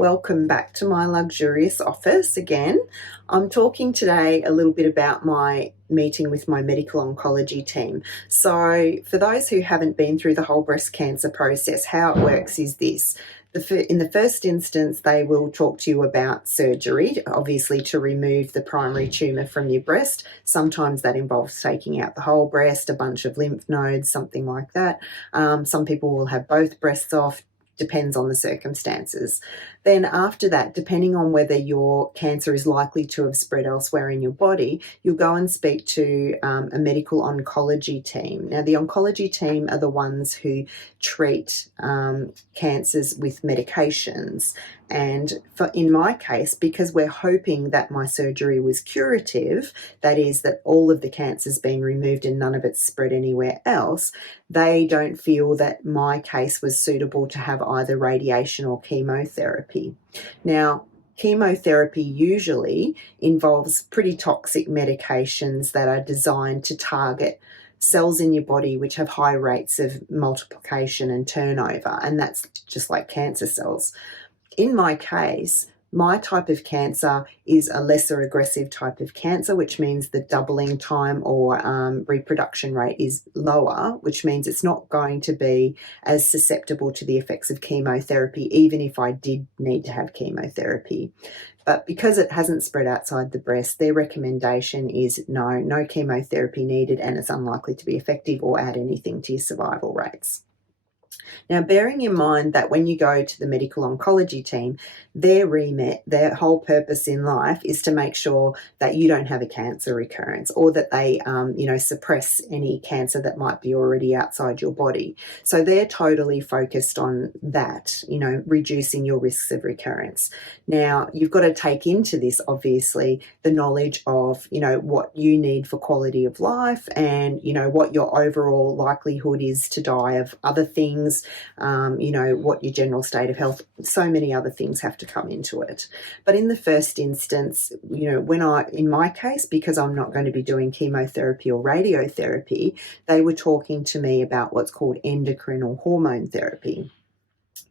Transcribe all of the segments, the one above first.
Welcome back to my luxurious office again. I'm talking today a little bit about my meeting with my medical oncology team. So for those who haven't been through the whole breast cancer process, how it works is this. In the first instance, they will talk to you about surgery, obviously to remove the primary tumour from your breast. Sometimes that involves taking out the whole breast, a bunch of lymph nodes, something like that. Some people will have both breasts off. Depends on the circumstances. Then after that, depending on whether your cancer is likely to have spread elsewhere in your body, you'll go and speak to a medical oncology team. Now, the oncology team are the ones who treat cancers with medications. And in my case, because we're hoping that my surgery was curative, that is, that all of the cancer's been removed and none of it's spread anywhere else, they don't feel that my case was suitable to have either radiation or chemotherapy. Now, chemotherapy usually involves pretty toxic medications that are designed to target cells in your body which have high rates of multiplication and turnover, and that's just like cancer cells. In my case, my type of cancer is a lesser aggressive type of cancer, which means the doubling time or reproduction rate is lower, which means it's not going to be as susceptible to the effects of chemotherapy, even if I did need to have chemotherapy. But because it hasn't spread outside the breast, their recommendation is no chemotherapy needed, and it's unlikely to be effective or add anything to your survival rates. Now, bearing in mind that when you go to the medical oncology team, their remit, their whole purpose in life is to make sure that you don't have a cancer recurrence, or that they, suppress any cancer that might be already outside your body. So they're totally focused on that, reducing your risks of recurrence. Now, you've got to take into this, obviously, the knowledge of, what you need for quality of life and, what your overall likelihood is to die of other things. What your general state of health, so many other things have to come into it. But in the first instance, in my case, because I'm not going to be doing chemotherapy or radiotherapy, they were talking to me about what's called endocrine or hormone therapy.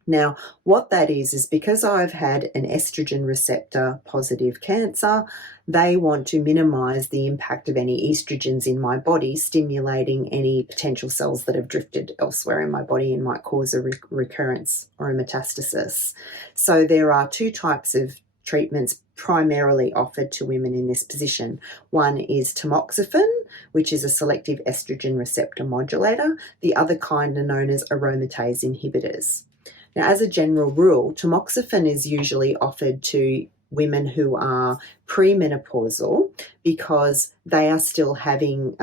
Now, what that is because I've had an estrogen receptor positive cancer, they want to minimize the impact of any estrogens in my body, stimulating any potential cells that have drifted elsewhere in my body and might cause a recurrence or a metastasis. So there are two types of treatments primarily offered to women in this position. One is Tamoxifen, which is a selective estrogen receptor modulator. The other kind are known as aromatase inhibitors. Now, as a general rule, Tamoxifen is usually offered to women who are premenopausal because they are still having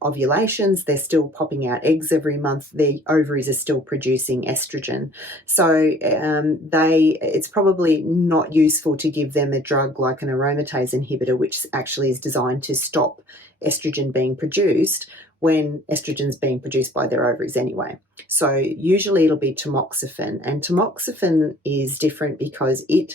ovulations, they're still popping out eggs every month, their ovaries are still producing estrogen. So it's probably not useful to give them a drug like an aromatase inhibitor, which actually is designed to stop estrogen being produced when estrogen's being produced by their ovaries anyway. So usually it'll be Tamoxifen, and Tamoxifen is different because it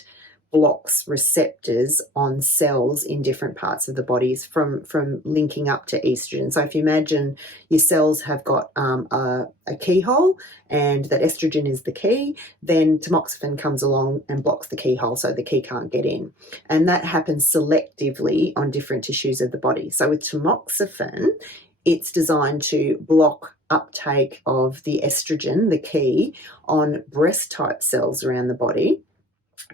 blocks receptors on cells in different parts of the bodies from linking up to estrogen. So if you imagine your cells have got a keyhole and that estrogen is the key, then Tamoxifen comes along and blocks the keyhole so the key can't get in. And that happens selectively on different tissues of the body. So with Tamoxifen, it's designed to block uptake of the estrogen, the key, on breast-type cells around the body,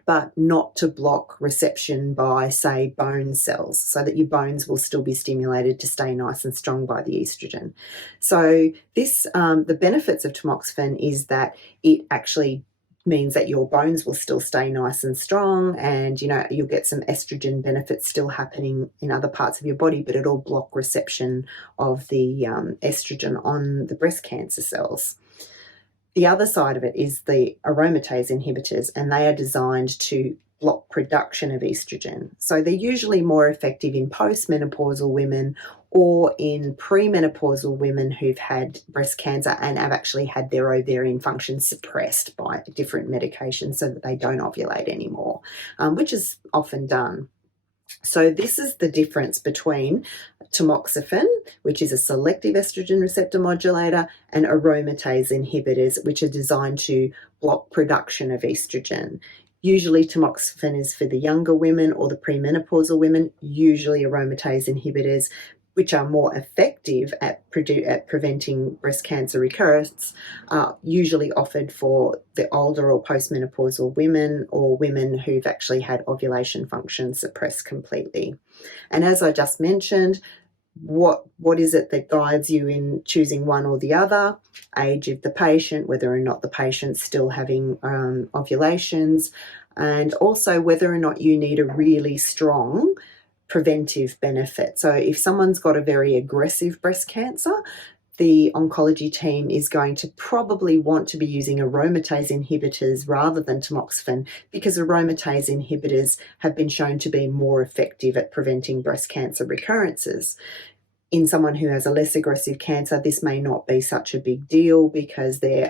but not to block reception by, say, bone cells, so that your bones will still be stimulated to stay nice and strong by the estrogen. So this, the benefits of Tamoxifen is that it actually means that your bones will still stay nice and strong, and you'll get some estrogen benefits still happening in other parts of your body, but it'll block reception of the estrogen on the breast cancer cells. The other side of it is the aromatase inhibitors, and they are designed to block production of estrogen. So they're usually more effective in postmenopausal women or in premenopausal women who've had breast cancer and have actually had their ovarian function suppressed by different medications so that they don't ovulate anymore, which is often done. So this is the difference between Tamoxifen, which is a selective estrogen receptor modulator, and aromatase inhibitors, which are designed to block production of estrogen. Usually tamoxifen is for the younger women or the premenopausal women, usually aromatase inhibitors, which are more effective at preventing breast cancer recurrence, are usually offered for the older or postmenopausal women or women who've actually had ovulation function suppressed completely. And as I just mentioned, what is it that guides you in choosing one or the other? Age of the patient, whether or not the patient's still having ovulations, and also whether or not you need a really strong preventive benefit. So if someone's got a very aggressive breast cancer, the oncology team is going to probably want to be using aromatase inhibitors rather than tamoxifen, because aromatase inhibitors have been shown to be more effective at preventing breast cancer recurrences. In someone who has a less aggressive cancer, this may not be such a big deal because their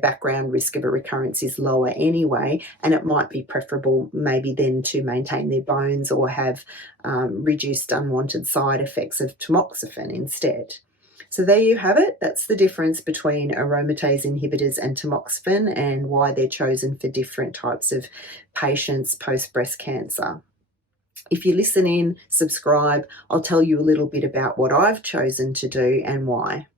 background risk of a recurrence is lower anyway, and it might be preferable maybe then to maintain their bones or have reduced unwanted side effects of tamoxifen instead. So there you have it. That's the difference between aromatase inhibitors and tamoxifen and why they're chosen for different types of patients post-breast cancer. If you listen in, subscribe, I'll tell you a little bit about what I've chosen to do and why.